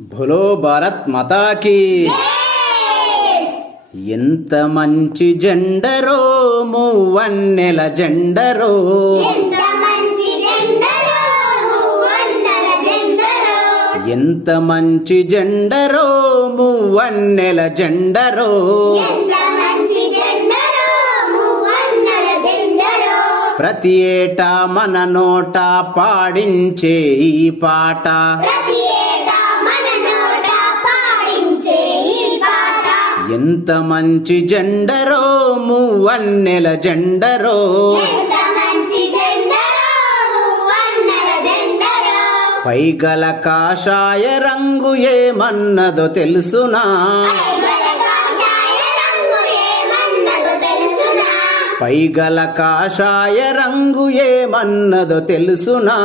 భోలో భారత్ మాతాకి. ఎంత మంచి జెండరో మూవన్నెల జెండరో, ఎంత మంచి జెండరో మూవన్నెల జెండరో, ప్రతి ఏటా మన నోట పాడించే ఈ పాట, ఎంత మంచి జెండరో మూవన్నెల జెండరో. పైగల కాషాయ రంగు ఏమన్నదో తెలుసునా, పైగల కాషాయ రంగు ఏమన్నదో తెలుసునా.